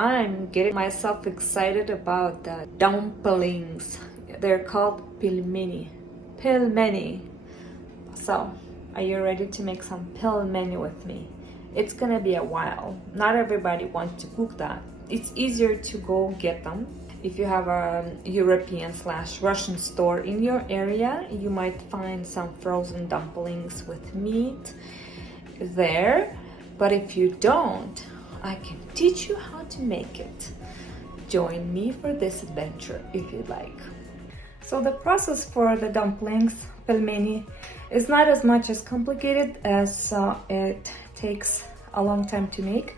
I'm getting myself excited about the dumplings. They're called pelmeni. Pelmeni. So, are you ready to make some pelmeni with me? It's gonna be a while. Not everybody wants to cook that. It's easier to go get them. If you have a European/Russian store in your area, you might find some frozen dumplings with meat there. But if you don't, I can teach you how to make it. Join me for this adventure if you'd like. So the process for the dumplings, pelmeni, is not as much as complicated as it takes a long time to make,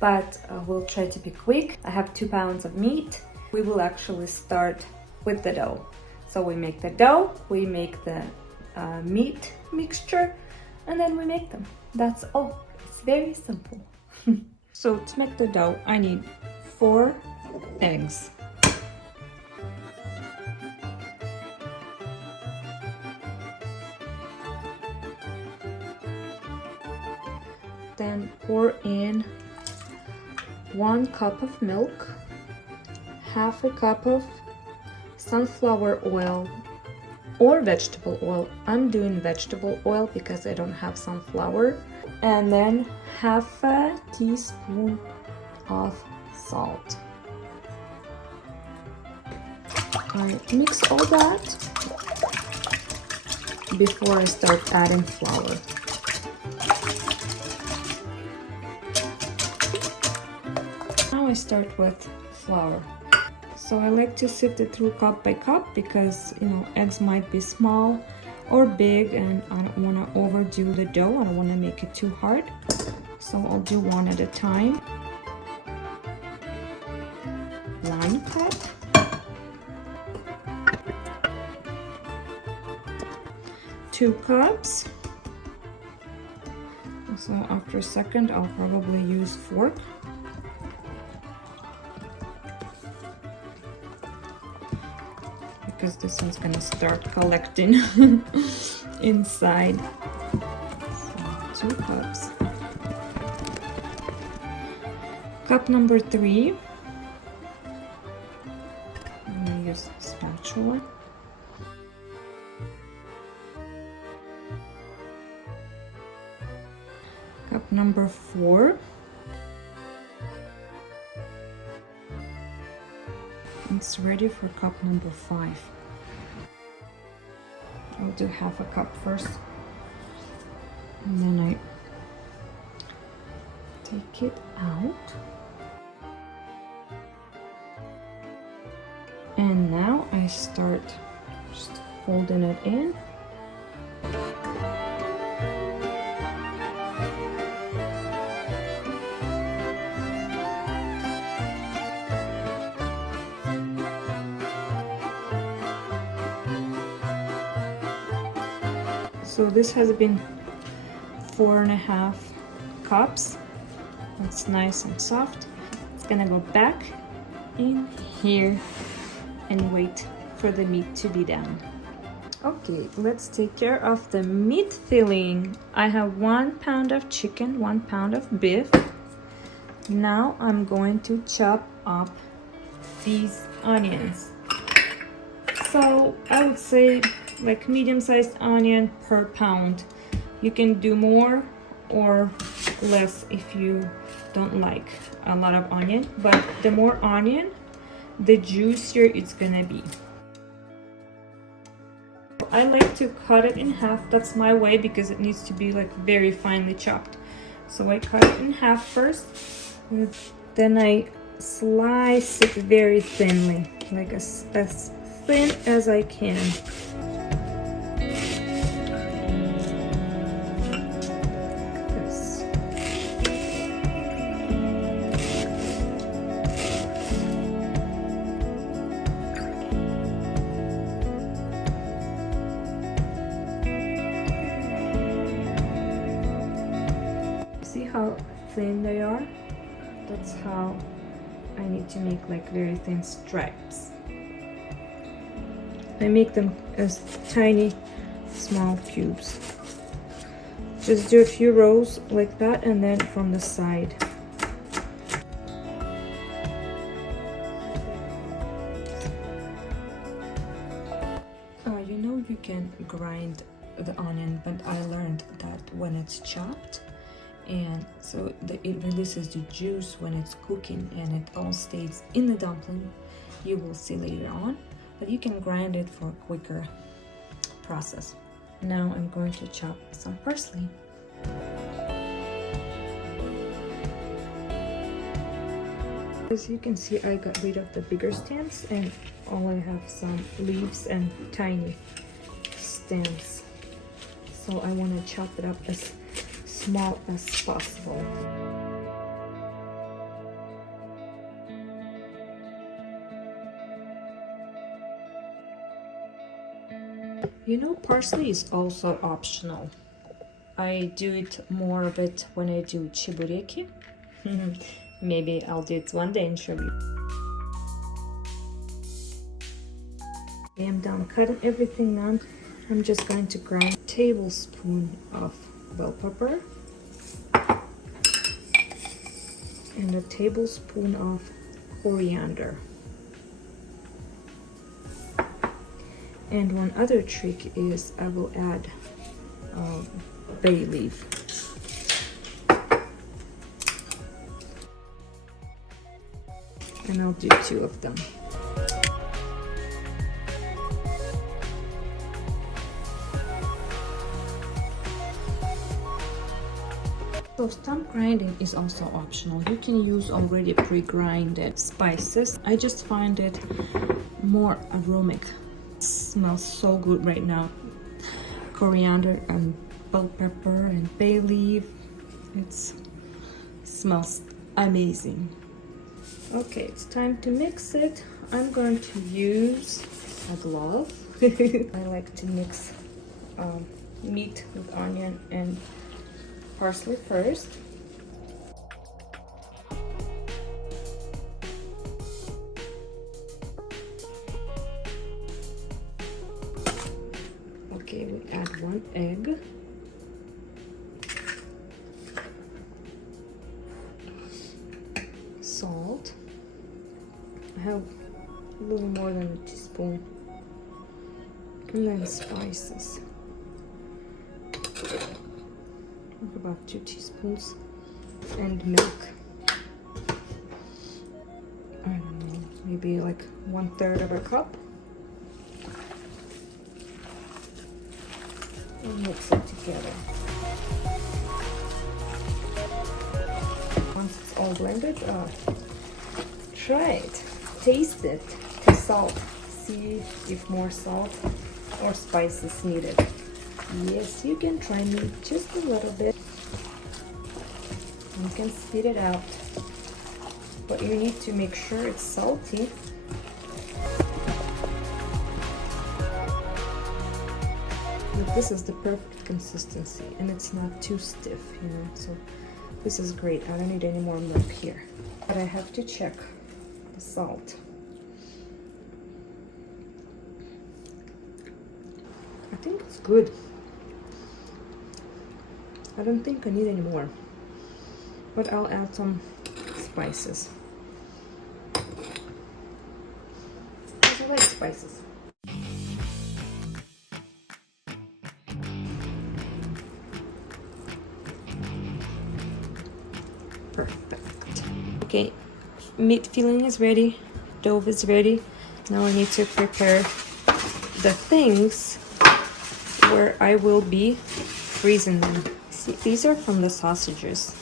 but we'll try to be quick. I have 2 pounds of meat. We will actually start with the dough. So we make the dough, we make the meat mixture, and then we make them. That's all. It's very simple. So to make the dough, I need 4 eggs. Then pour in 1 cup of milk, half a cup of sunflower oil or vegetable oil. I'm doing vegetable oil because I don't have sunflower. And then half a teaspoon of salt. I mix all that before I start adding flour. Now I start with flour. So I like to sift it through cup by cup because, you know, eggs might be small or big and I don't want to overdo the dough. I don't want to make it too hard. So I'll do 1 at a time. 1 cup. 2 cups. So after a second, I'll probably use fork. Because this one's gonna start collecting inside. So 2 cups. Cup number 3. I'm gonna use a spatula. Cup number 4. It's ready for cup number 5. I'll do half a cup first, and then I take it out. And now I start just folding it in. So this has been 4.5 cups. It's nice and soft. It's gonna go back in here and wait for the meat to be done. Okay, let's take care of the meat filling. I have 1 pound of chicken, 1 pound of beef. Now I'm going to chop up these onions. So I would say like medium-sized onion per pound. You can do more or less if you don't like a lot of onion, but the more onion, the juicier it's gonna be. I like to cut it in half. That's my way because it needs to be like very finely chopped. So I cut it in half first, then I slice it very thinly, like as thin as I can. See how thin they are? That's how I need to make like very thin stripes. I make them as tiny, small cubes. Just do a few rows like that and then from the side. you can grind the onion, but I learned that when it's chopped, and so it releases the juice when it's cooking and it all stays in the dumpling. You will see later on, but you can grind it for a quicker process. Now I'm going to chop some parsley. As you can see, I got rid of the bigger stems and only have some leaves and tiny stems. So I want to chop it up as small as possible. You know, parsley is also optional. I do it more of it when I do чебуреки. Maybe I'll do it one day and show you. I am done cutting everything now. I'm just going to grind a tablespoon of bell pepper and a tablespoon of coriander. And one other trick is I will add bay leaf. And I'll do 2 of them. So stump grinding is also optional. You can use already pre-grinded spices. I just find it more aromatic. It smells so good right now. Coriander and bell pepper and bay leaf. It smells amazing. Okay, it's time to mix it. I'm going to use a glove. I like to mix meat with onion and parsley first. Okay, we add 1 egg. Salt. I have a little more than a teaspoon. And then spices. About 2 teaspoons. And milk. I don't know, maybe like 1/3 of a cup. And mix it together. Once it's all blended, try it, taste it, to salt, see if more salt or spice is needed. Yes, you can try me just a little bit. You can spit it out, but you need to make sure it's salty. But this is the perfect consistency, and it's not too stiff, you know, so this is great. I don't need any more milk here, but I have to check the salt. I think it's good. I don't think I need any more, but I'll add some spices. I like spices. Perfect. Okay, meat filling is ready, dough is ready. Now I need to prepare the things where I will be freezing them. See, these are from the sausages,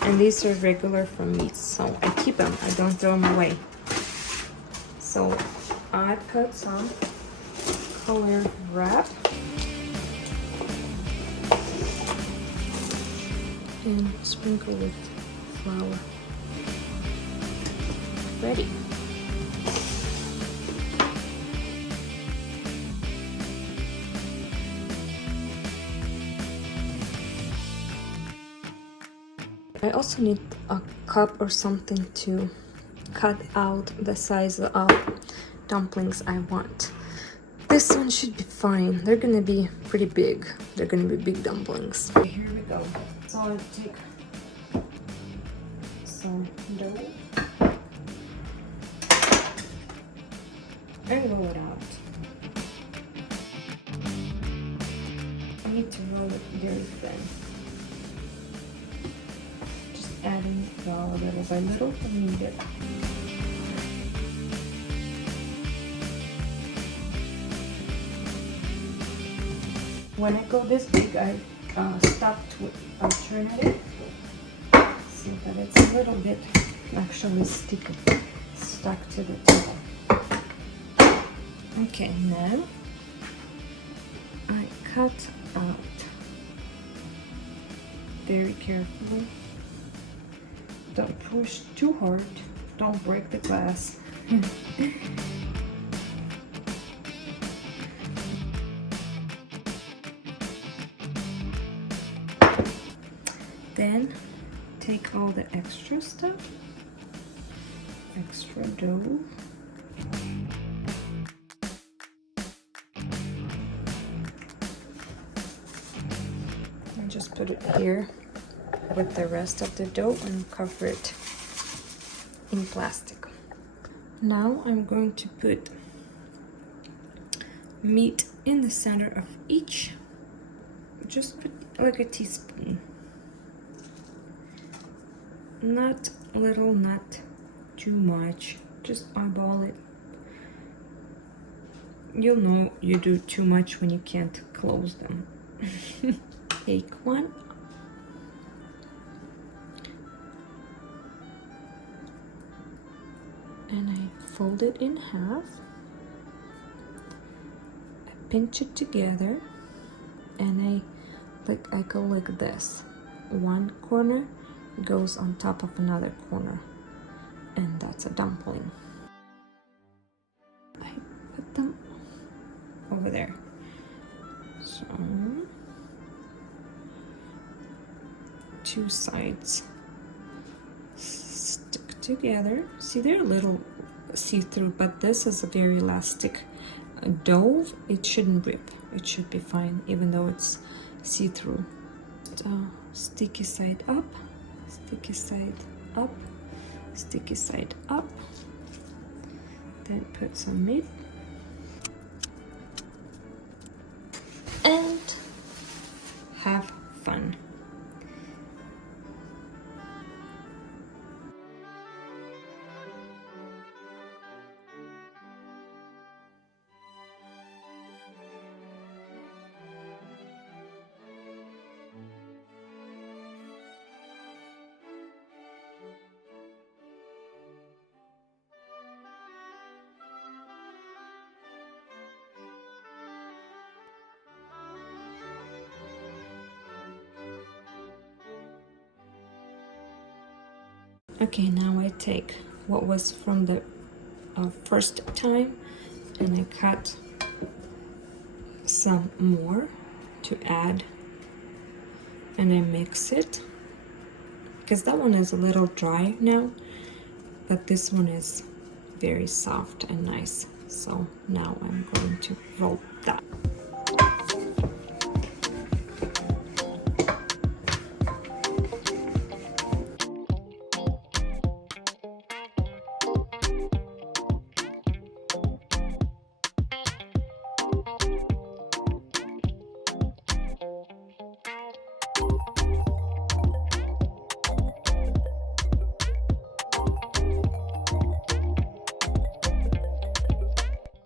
and these are regular from meats, so I keep them. I don't throw them away. So I put some color wrap and sprinkle with flour. Ready. I also need a cup or something to cut out the size of dumplings I want. This one should be fine. They're gonna be pretty big. They're gonna be big dumplings. Okay, here we go. So I take some dough and roll it out. need to roll it very thin. Just adding flour little by little when needed. When I go this big, I stopped with alternative so that it's a little bit actually sticky, stuck to the table. Okay, now I cut out very carefully. Don't push too hard, don't break the glass. Then take all the extra stuff, extra dough. And just put it here with the rest of the dough and cover it in plastic. Now I'm going to put meat in the center of each. Just put like a teaspoon. Not little, not too much. Just eyeball it. You'll know you do too much when you can't close them. Take one. And I fold it in half. I pinch it together. And I go like this. One corner goes on top of another corner, and that's a dumpling. I put them over there. So two sides stick together. See, they're a little see-through, but this is a very elastic dough. It shouldn't rip. It should be fine, even though it's see-through. Sticky side up. Sticky side up, sticky side up, then put some meat and have fun. Okay, now I take what was from the first time and I cut some more to add, and I mix it because that one is a little dry now, but this one is very soft and nice. So now I'm going to roll that.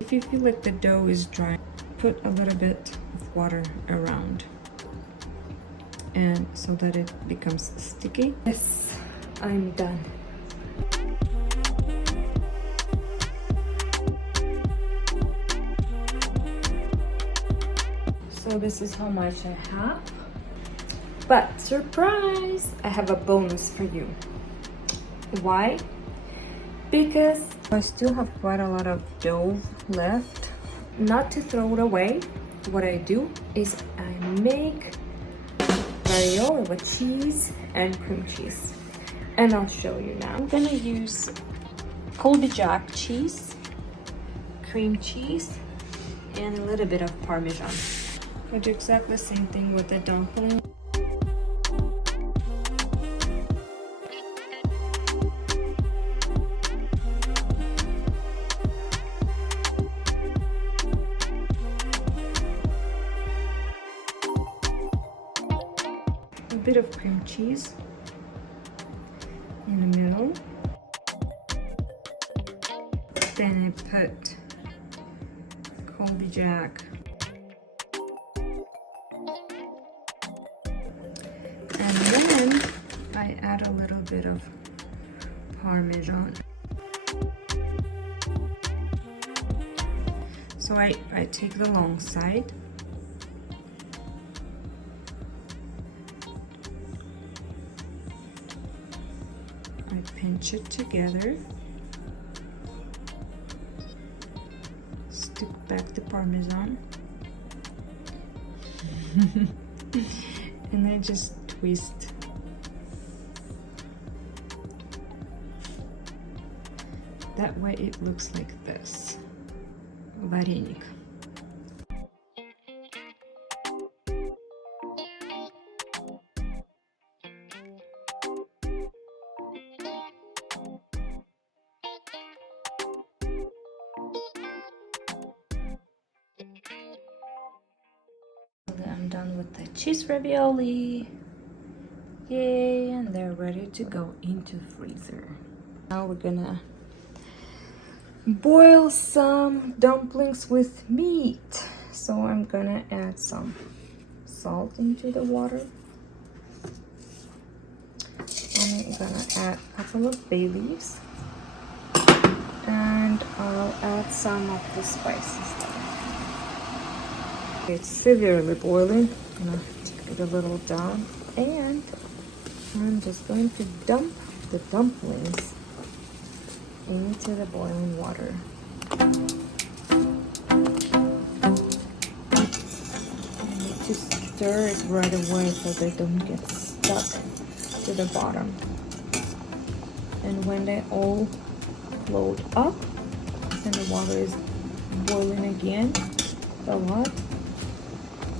If you feel like the dough is dry, put a little bit of water around, and so that it becomes sticky. Yes, I'm done. So this is how much I have. But surprise, I have a bonus for you. Why? Because I still have quite a lot of dough left. Not to throw it away, what I do is I make ravioli with cheese and cream cheese. And I'll show you now. I'm gonna use Colby Jack cheese, cream cheese, and a little bit of Parmesan. I'll do exactly the same thing with the dumpling. bit of cream cheese in the middle. Then I put Colby Jack. And then I add a little bit of Parmesan. So I take the long side. I pinch it together. Stick back the Parmesan. And I just twist. That way it looks like this. Вареник. I'm done with the cheese ravioli. Yay, and they're ready to go into the freezer. Now we're gonna boil some dumplings with meat. So I'm gonna add some salt into the water. I'm gonna add a couple of bay leaves. And I'll add some of the spices. It's severely boiling. I'm gonna take it a little down. And I'm just going to dump the dumplings into the boiling water. I need to stir it right away so they don't get stuck to the bottom. And when they all float up and the water is boiling again a lot,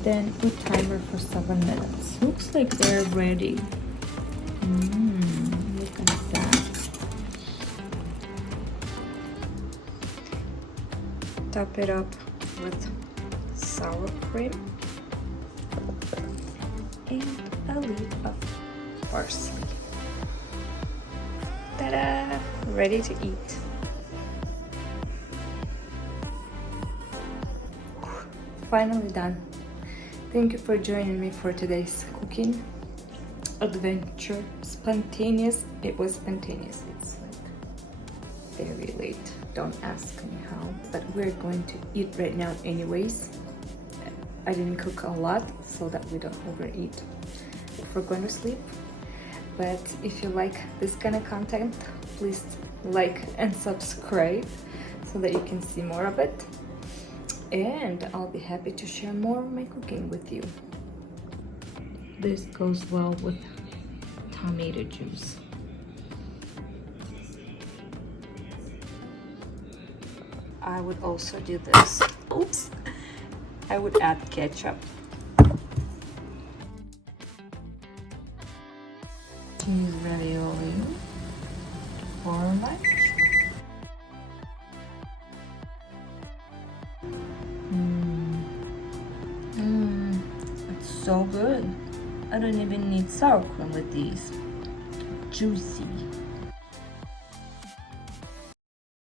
then put timer for 7 minutes. Looks like they're ready. Look at that. Top it up with sour cream and a lid of parsley. Ta-da! Ready to eat. Finally done. Thank you for joining me for today's cooking adventure. Spontaneous. It was spontaneous. It's like very late. Don't ask me how. But we're going to eat right now anyways. I didn't cook a lot so that we don't overeat if we're going to sleep. But if you like this kind of content, please like and subscribe so that you can see more of it. And I'll be happy to share more of my cooking with you. This goes well with tomato juice. I would also do this. Oops! I would add ketchup. Cheese ravioli for lunch. It's so good. I don't even need sour cream with these. Juicy.